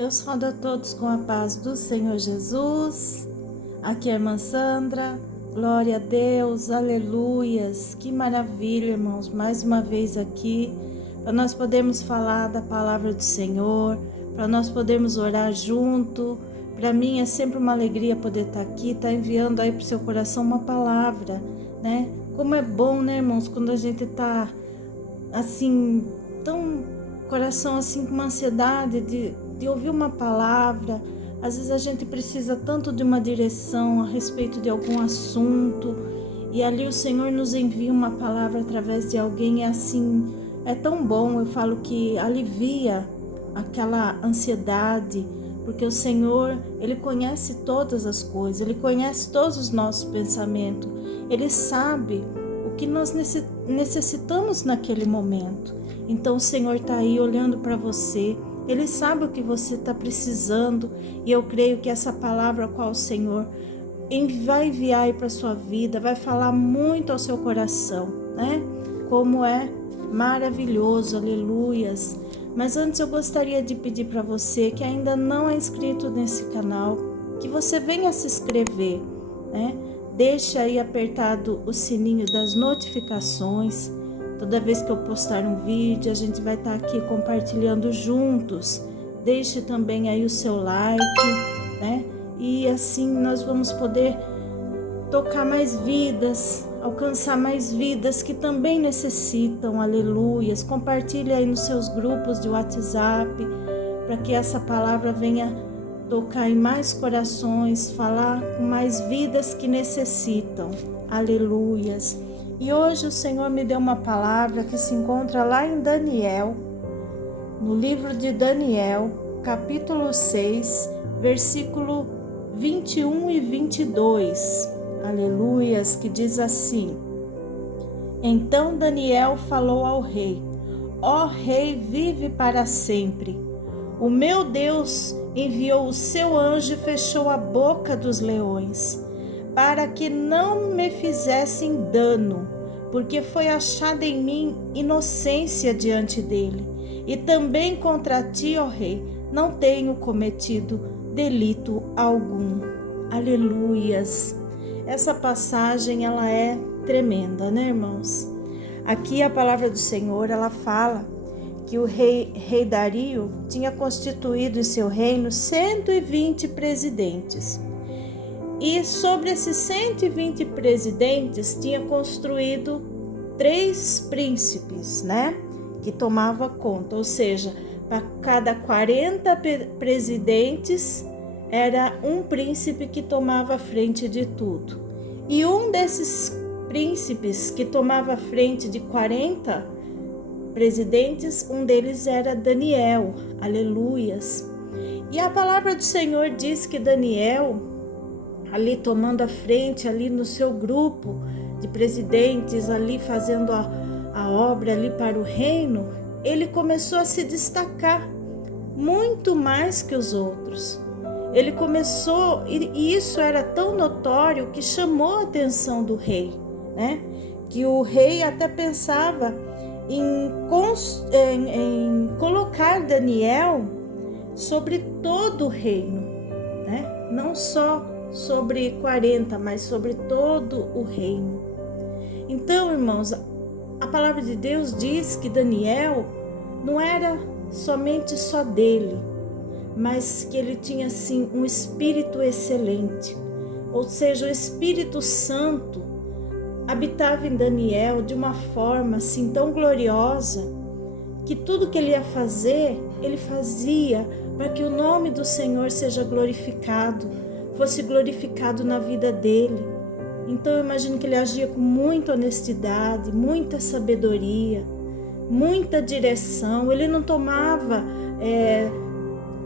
Eu saúdo a todos com a paz do Senhor Jesus. Aqui é a irmã Sandra. Glória a Deus, aleluias. Que maravilha, irmãos. Mais uma vez aqui, para nós podermos falar da palavra do Senhor, para nós podermos orar junto. Para mim é sempre uma alegria poder estar aqui, estar enviando aí para o seu coração uma palavra, né? Como é bom, né, irmãos, quando a gente está assim, tão coração assim com uma ansiedade de ouvir uma palavra. Às vezes a gente precisa tanto de uma direção a respeito de algum assunto, e ali o Senhor nos envia uma palavra através de alguém, e assim, é tão bom. Eu falo que alivia aquela ansiedade, porque o Senhor, Ele conhece todas as coisas, Ele conhece todos os nossos pensamentos, Ele sabe o que nós necessitamos naquele momento. Então o Senhor está aí olhando para você, Ele sabe o que você está precisando, e eu creio que essa palavra a qual o Senhor vai enviar aí para a sua vida, vai falar muito ao seu coração, né? Como é maravilhoso, aleluias. Mas antes eu gostaria de pedir para você que ainda não é inscrito nesse canal, que você venha se inscrever, né? Deixa aí apertado o sininho das notificações. Toda vez que eu postar um vídeo, a gente vai estar aqui compartilhando juntos. Deixe também aí o seu like, né? E assim nós vamos poder tocar mais vidas, alcançar mais vidas que também necessitam, aleluias. Compartilhe aí nos seus grupos de WhatsApp, para que essa palavra venha tocar em mais corações, falar com mais vidas que necessitam, aleluias. E hoje o Senhor me deu uma palavra que se encontra lá em Daniel, no livro de Daniel, capítulo 6, versículo 21 e 22, aleluias, que diz assim: Então Daniel falou ao rei: Ó rei, vive para sempre. O meu Deus enviou o seu anjo e fechou a boca dos leões, para que não me fizessem dano, porque foi achada em mim inocência diante dele. E também contra ti, ó rei, não tenho cometido delito algum. Aleluias. Essa passagem, ela é tremenda, né, irmãos? Aqui a palavra do Senhor, ela fala que o rei Dario tinha constituído em seu reino 120 presidentes. E sobre esses 120 presidentes tinha construído 3 príncipes, né? Que tomava conta, ou seja, para cada 40 presidentes era um príncipe que tomava frente de tudo. E um desses príncipes que tomava frente de 40 presidentes, um deles era Daniel, aleluias. E a palavra do Senhor diz que Daniel, ali tomando a frente, ali no seu grupo de presidentes, ali fazendo a obra ali para o reino, ele começou a se destacar muito mais que os outros. Ele começou, e isso era tão notório que chamou a atenção do rei, né? Que o rei até pensava em colocar Daniel sobre todo o reino, né? Não só sobre 40, mas sobre todo o reino. Então, irmãos, a palavra de Deus diz que Daniel não era somente só dele, mas que ele tinha assim um espírito excelente, ou seja, o Espírito Santo habitava em Daniel de uma forma assim tão gloriosa, que tudo que ele ia fazer, ele fazia para que o nome do Senhor seja glorificado, fosse glorificado na vida dele. Então eu imagino que ele agia com muita honestidade, muita sabedoria, muita direção. Ele não tomava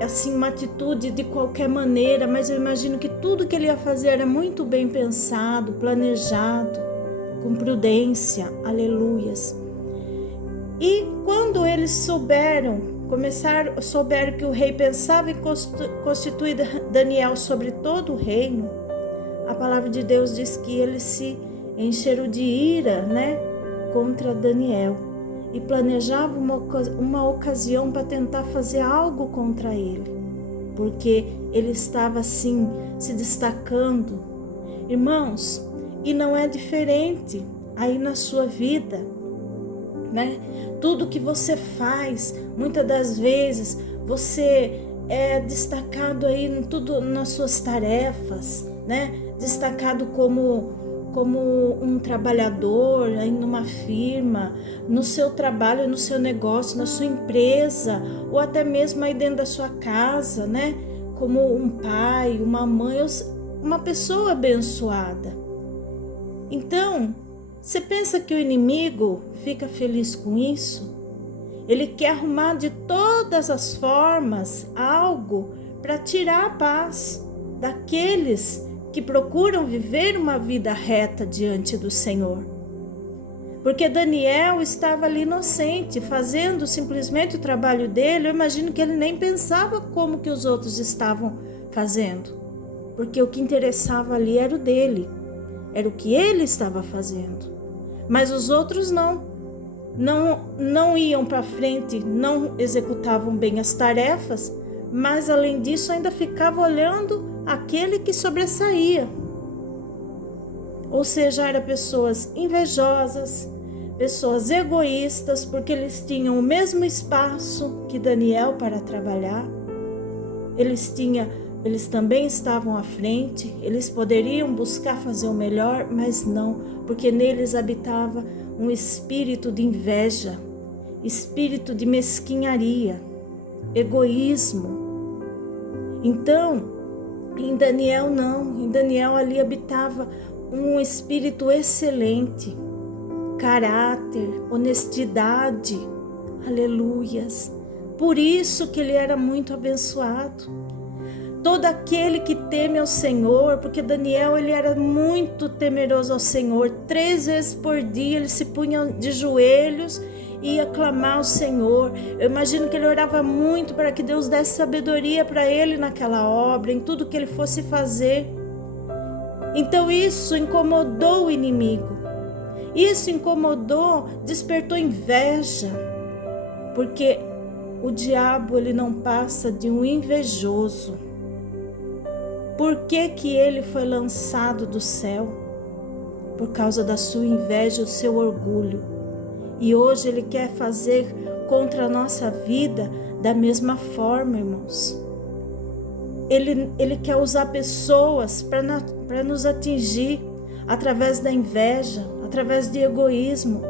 assim uma atitude de qualquer maneira, mas eu imagino que tudo que ele ia fazer era muito bem pensado, planejado, com prudência, aleluias. E quando eles souberam que o rei pensava em constituir Daniel sobre todo o reino, a palavra de Deus diz que eles se encheram de ira, né, contra Daniel, e planejavam uma ocasião para tentar fazer algo contra ele. porque ele estava assim se destacando. Irmãos, e não é diferente aí na sua vida, né? Tudo que você faz, muitas das vezes você é destacado aí em tudo, nas suas tarefas, né? Destacado como um trabalhador aí numa firma, no seu trabalho, no seu negócio, na sua empresa, ou até mesmo aí dentro da sua casa, né? Como um pai, uma mãe, uma pessoa abençoada. Então, você pensa que o inimigo fica feliz com isso? Ele quer arrumar de todas as formas algo para tirar a paz daqueles que procuram viver uma vida reta diante do Senhor. Porque Daniel estava ali inocente, fazendo simplesmente o trabalho dele. Eu imagino que ele nem pensava como que os outros estavam fazendo. Porque o que interessava ali era o dele, era o que ele estava fazendo. Mas os outros não iam para frente, não executavam bem as tarefas, mas além disso ainda ficava olhando aquele que sobressaía. Ou seja, eram pessoas invejosas, pessoas egoístas, porque eles tinham o mesmo espaço que Daniel para trabalhar. Eles também estavam à frente, eles poderiam buscar fazer o melhor, mas não, porque neles habitava um espírito de inveja, espírito de mesquinharia, egoísmo. Então, em Daniel não, em Daniel ali habitava um espírito excelente, caráter, honestidade, aleluias. Por isso que ele era muito abençoado. Todo aquele que teme ao Senhor, porque Daniel ele era muito temeroso ao Senhor, 3 vezes por dia ele se punha de joelhos e ia clamar ao Senhor. Eu imagino que ele orava muito para que Deus desse sabedoria para ele naquela obra, em tudo que ele fosse fazer. Então isso incomodou o inimigo, isso incomodou, despertou inveja, porque o diabo ele não passa de um invejoso. Por que que ele foi lançado do céu? Por causa da sua inveja, o seu orgulho. E hoje ele quer fazer contra a nossa vida da mesma forma, irmãos. Ele quer usar pessoas para nos atingir através da inveja, através de egoísmo.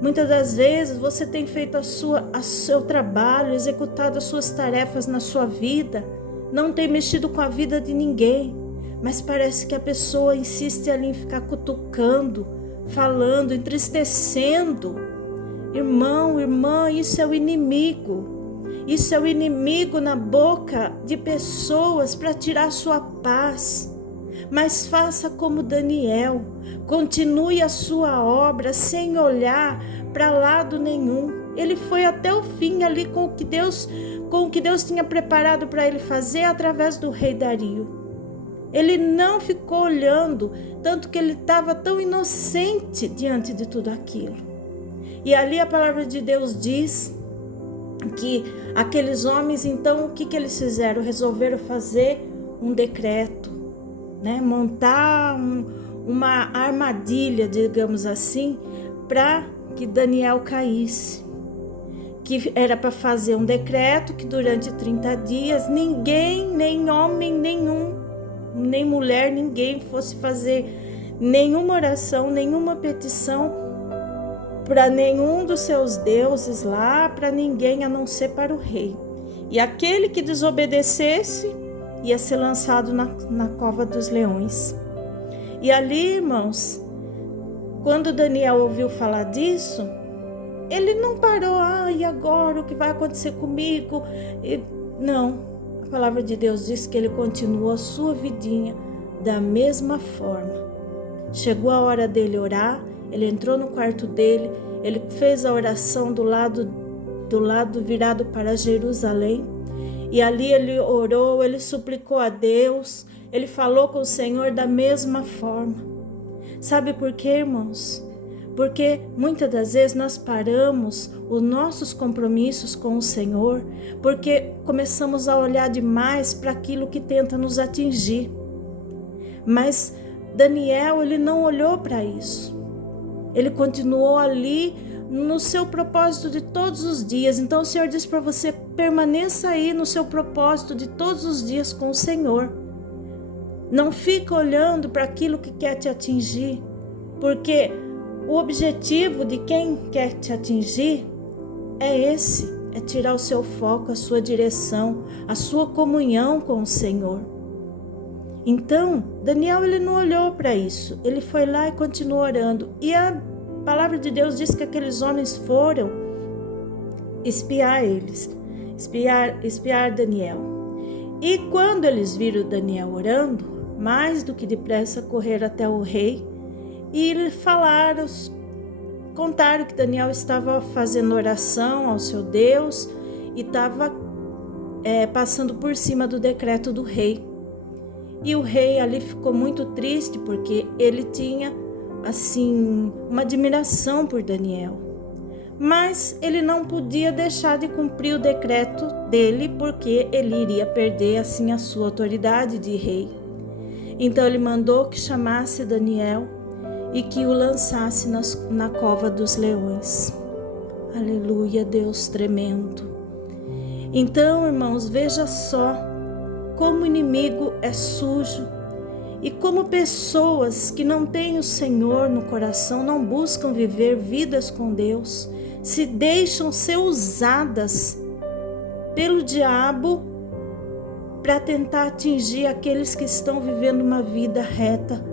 Muitas das vezes você tem feito o seu trabalho, executado as suas tarefas na sua vida, não tem mexido com a vida de ninguém, mas parece que a pessoa insiste ali em ficar cutucando, falando, entristecendo. Irmão, irmã, isso é o inimigo. Isso é o inimigo na boca de pessoas para tirar sua paz. Mas faça como Daniel, continue a sua obra sem olhar para lado nenhum. Ele foi até o fim ali com o que Deus tinha preparado para ele fazer através do rei Dario. Ele não ficou olhando, tanto que ele estava tão inocente diante de tudo aquilo. E ali a palavra de Deus diz que aqueles homens, então, o que eles fizeram? Resolveram fazer um decreto, né? Montar uma armadilha, digamos assim, para que Daniel caísse. Que era para fazer um decreto que durante 30 dias ninguém, nem homem nenhum, nem mulher, ninguém fosse fazer nenhuma oração, nenhuma petição para nenhum dos seus deuses lá, para ninguém a não ser para o rei. E aquele que desobedecesse ia ser lançado na cova dos leões. E ali, irmãos, quando Daniel ouviu falar disso, ele não parou, e agora o que vai acontecer comigo? Não, a palavra de Deus diz que ele continuou a sua vidinha da mesma forma. Chegou a hora dele orar, ele entrou no quarto dele, ele fez a oração do lado virado para Jerusalém, e ali ele orou, ele suplicou a Deus, ele falou com o Senhor da mesma forma. Sabe por quê, irmãos? Porque muitas das vezes nós paramos os nossos compromissos com o Senhor, porque começamos a olhar demais para aquilo que tenta nos atingir. Mas Daniel, ele não olhou para isso. Ele continuou ali no seu propósito de todos os dias. Então o Senhor diz para você: permaneça aí no seu propósito de todos os dias com o Senhor. Não fica olhando para aquilo que quer te atingir, porque o objetivo de quem quer te atingir é esse, é tirar o seu foco, a sua direção, a sua comunhão com o Senhor. Então, Daniel, ele não olhou para isso, ele foi lá e continuou orando. E a palavra de Deus diz que aqueles homens foram espiar Daniel. E quando eles viram Daniel orando, mais do que depressa correram até o rei e lhe contaram que Daniel estava fazendo oração ao seu Deus e estava passando por cima do decreto do rei. E o rei ali ficou muito triste, porque ele tinha assim uma admiração por Daniel. Mas ele não podia deixar de cumprir o decreto dele, porque ele iria perder assim a sua autoridade de rei. Então ele mandou que chamasse Daniel e que o lançasse na cova dos leões. Aleluia, Deus tremendo. Então, irmãos, veja só como o inimigo é sujo e como pessoas que não têm o Senhor no coração, não buscam viver vidas com Deus, se deixam ser usadas pelo diabo para tentar atingir aqueles que estão vivendo uma vida reta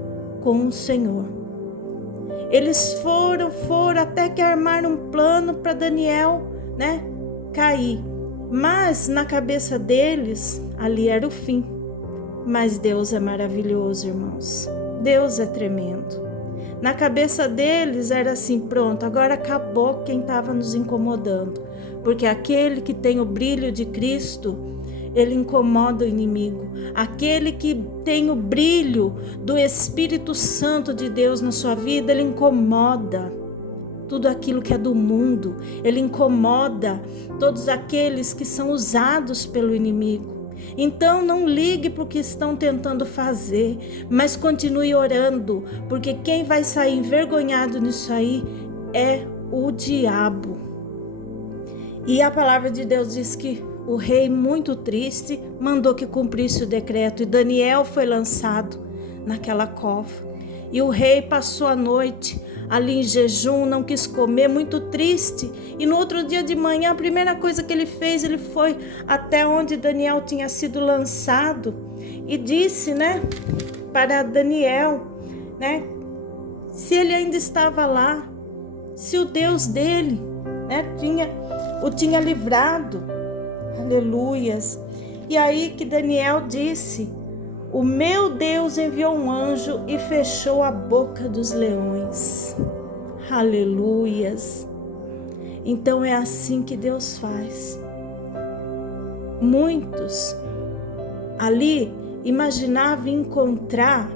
com o Senhor. Eles foram até que armaram um plano para Daniel, cair. Mas na cabeça deles, ali era o fim. Mas Deus é maravilhoso, irmãos. Deus é tremendo. Na cabeça deles era assim: pronto, agora acabou quem estava nos incomodando. Porque aquele que tem o brilho de Cristo, ele incomoda o inimigo. Aquele que tem o brilho do Espírito Santo de Deus na sua vida, ele incomoda tudo aquilo que é do mundo. Ele incomoda todos aqueles que são usados pelo inimigo. Então não ligue para o que estão tentando fazer, mas continue orando, porque quem vai sair envergonhado nisso aí é o diabo. E a palavra de Deus diz que o rei, muito triste, mandou que cumprisse o decreto, e Daniel foi lançado naquela cova. E o rei passou a noite ali em jejum, não quis comer, muito triste. E no outro dia de manhã, a primeira coisa que ele fez, ele foi até onde Daniel tinha sido lançado e disse, para Daniel, se ele ainda estava lá, se o Deus dele, o tinha livrado. Aleluias. E aí que Daniel disse: o meu Deus enviou um anjo e fechou a boca dos leões. Aleluias. Então é assim que Deus faz. Muitos ali imaginavam encontrar,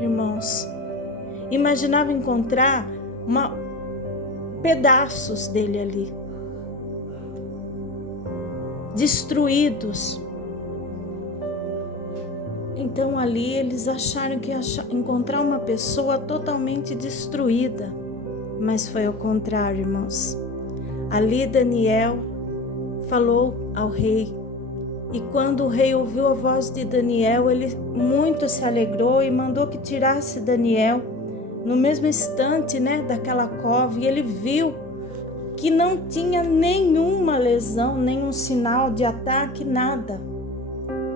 irmãos, pedaços dele ali, destruídos. Então ali eles acharam que encontrar uma pessoa totalmente destruída, mas foi ao contrário, irmãos. Ali Daniel falou ao rei, e quando o rei ouviu a voz de Daniel, ele muito se alegrou e mandou que tirasse Daniel no mesmo instante, daquela cova, e ele viu que não tinha nenhuma lesão, nenhum sinal de ataque, nada.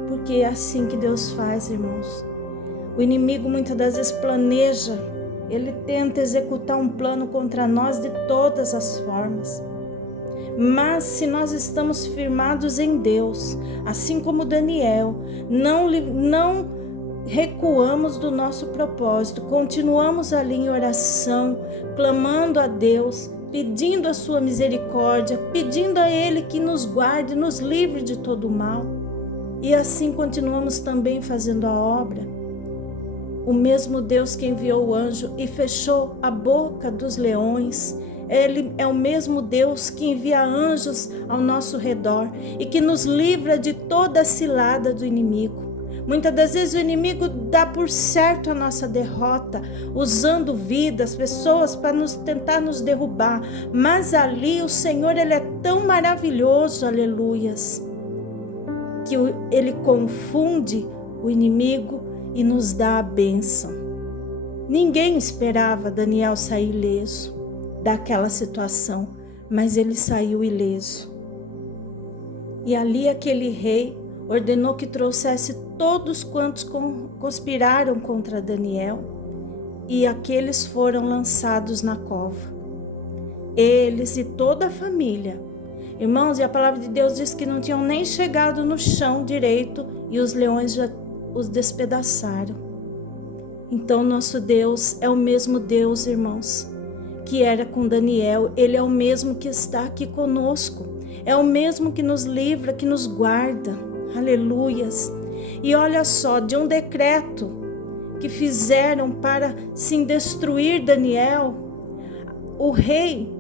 Porque é assim que Deus faz, irmãos. O inimigo muitas das vezes planeja, ele tenta executar um plano contra nós de todas as formas. Mas se nós estamos firmados em Deus, assim como Daniel, não recuamos do nosso propósito, continuamos ali em oração, clamando a Deus, pedindo a sua misericórdia, pedindo a Ele que nos guarde, nos livre de todo o mal. E assim continuamos também fazendo a obra. o mesmo Deus que enviou o anjo e fechou a boca dos leões. Ele é o mesmo Deus que envia anjos ao nosso redor e que nos livra de toda a cilada do inimigo. Muitas das vezes o inimigo dá por certo a nossa derrota, usando vidas, pessoas para tentar nos derrubar. Mas ali o Senhor, Ele é tão maravilhoso, aleluias, que Ele confunde o inimigo e nos dá a bênção. Ninguém esperava Daniel sair ileso daquela situação, mas ele saiu ileso. E ali aquele rei ordenou que trouxesse todos quantos conspiraram contra Daniel, e aqueles foram lançados na cova. Eles e toda a família. Irmãos, e a palavra de Deus diz que não tinham nem chegado no chão direito e os leões já os despedaçaram. Então nosso Deus é o mesmo Deus, irmãos, que era com Daniel. Ele é o mesmo que está aqui conosco. É o mesmo que nos livra, que nos guarda. Aleluias. E olha só, de um decreto que fizeram para se destruir Daniel, o rei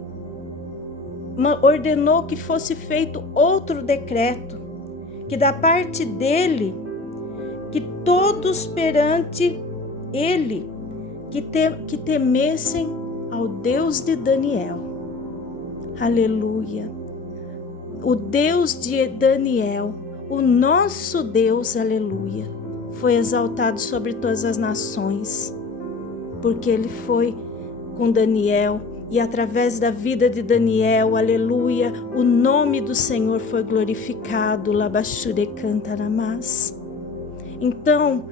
ordenou que fosse feito outro decreto, que da parte dele, que todos perante ele, que temessem ao Deus de Daniel. Aleluia. O Deus de Daniel, o nosso Deus, aleluia, foi exaltado sobre todas as nações, porque ele foi com Daniel e através da vida de Daniel, aleluia, o nome do Senhor foi glorificado. Labashure cantaramas. Então,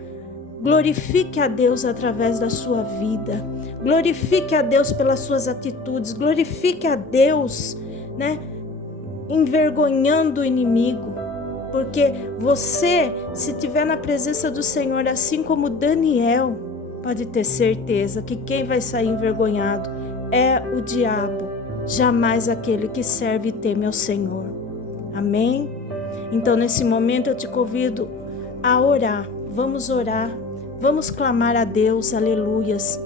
glorifique a Deus através da sua vida, glorifique a Deus pelas suas atitudes, glorifique a Deus, envergonhando o inimigo, porque você, se estiver na presença do Senhor, assim como Daniel, pode ter certeza que quem vai sair envergonhado é o diabo, jamais aquele que serve e teme ao Senhor. Amém? Então, nesse momento, eu te convido a orar. Vamos orar, vamos clamar a Deus, aleluias,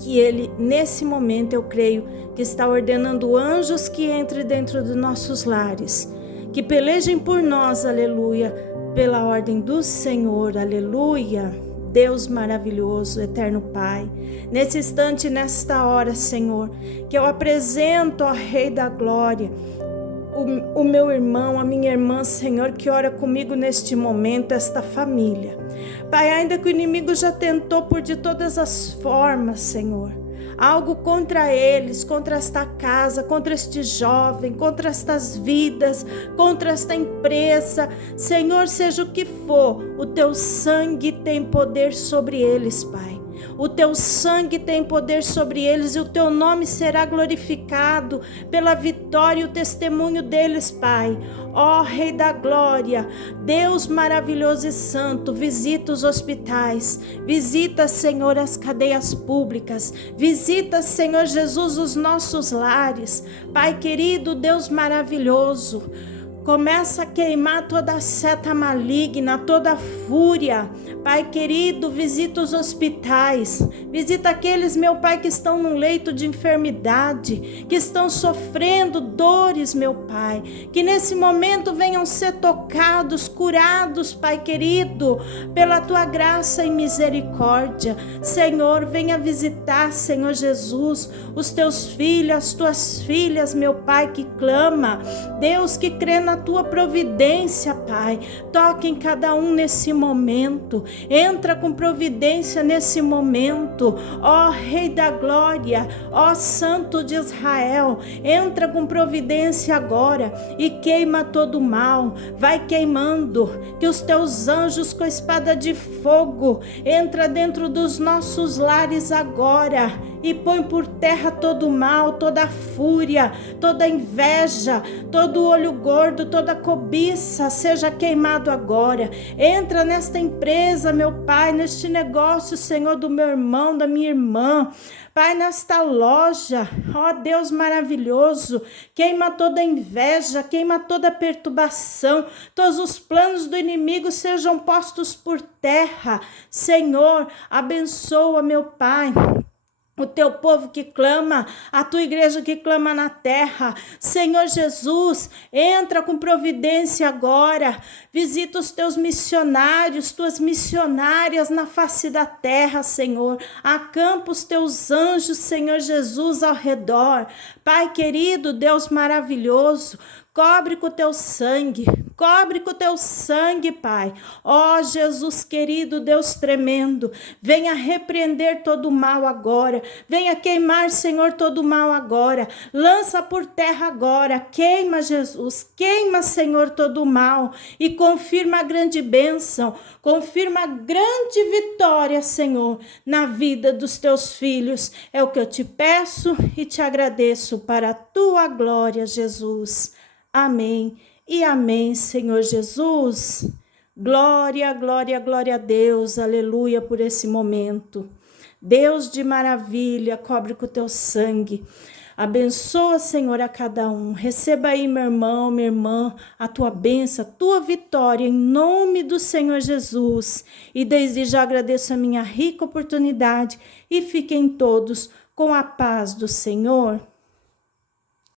que Ele, nesse momento, eu creio, que está ordenando anjos que entrem dentro dos nossos lares, que pelejem por nós, aleluia, pela ordem do Senhor, aleluia. Deus maravilhoso, eterno Pai, nesse instante, nesta hora, Senhor, que eu apresento ao Rei da Glória, o meu irmão, a minha irmã, Senhor, que ora comigo neste momento, esta família. Pai, ainda que o inimigo já tentou por de todas as formas, Senhor, algo contra eles, contra esta casa, contra este jovem, contra estas vidas, contra esta empresa, Senhor, seja o que for, o teu sangue tem poder sobre eles, Pai. O teu sangue tem poder sobre eles e o teu nome será glorificado pela vitória e o testemunho deles, Pai. Ó Rei da Glória, Deus maravilhoso e santo, visita os hospitais, visita, Senhor, as cadeias públicas, visita, Senhor Jesus, os nossos lares. Pai querido, Deus maravilhoso, começa a queimar toda a seta maligna, toda a fúria. Pai querido, visita os hospitais, visita aqueles, meu Pai, que estão num leito de enfermidade, que estão sofrendo dores, meu Pai, que nesse momento venham ser tocados, curados, Pai querido, pela Tua graça e misericórdia. Senhor, venha visitar, Senhor Jesus, os Teus filhos, as Tuas filhas, meu Pai, que clama, Deus, que crê na Tua providência, Pai. Toque em cada um nesse momento, entra com providência nesse momento, ó Rei da Glória, ó Santo de Israel, entra com providência agora e queima todo o mal, vai queimando, que os teus anjos com a espada de fogo entra dentro dos nossos lares agora e põe por terra todo o mal, toda a fúria, toda a inveja, todo o olho gordo, toda a cobiça, seja queimado agora. Entra nesta empresa, meu Pai, neste negócio, Senhor, do meu irmão, da minha irmã, Pai, nesta loja, ó Deus maravilhoso, queima toda inveja, queima toda perturbação, todos os planos do inimigo sejam postos por terra. Senhor, abençoa, meu Pai, o teu povo que clama, a tua igreja que clama na terra. Senhor Jesus, entra com providência agora, visita os teus missionários, tuas missionárias na face da terra, Senhor, acampa os teus anjos, Senhor Jesus, ao redor. Pai querido, Deus maravilhoso, cobre com o teu sangue, cobre com o teu sangue, Pai. Ó Jesus querido, Deus tremendo, venha repreender todo o mal agora, venha queimar, Senhor, todo o mal agora, lança por terra agora, queima, Jesus, queima, Senhor, todo o mal e confirma a grande bênção, confirma a grande vitória, Senhor, na vida dos teus filhos. É o que eu te peço e te agradeço para a tua glória, Jesus. Amém e amém, Senhor Jesus. Glória, glória, glória a Deus, aleluia por esse momento. Deus de maravilha, cobre com o teu sangue. Abençoa, Senhor, a cada um. Receba aí, meu irmão, minha irmã, a tua bênção, a tua vitória, em nome do Senhor Jesus. E desde já agradeço a minha rica oportunidade e fiquem todos com a paz do Senhor.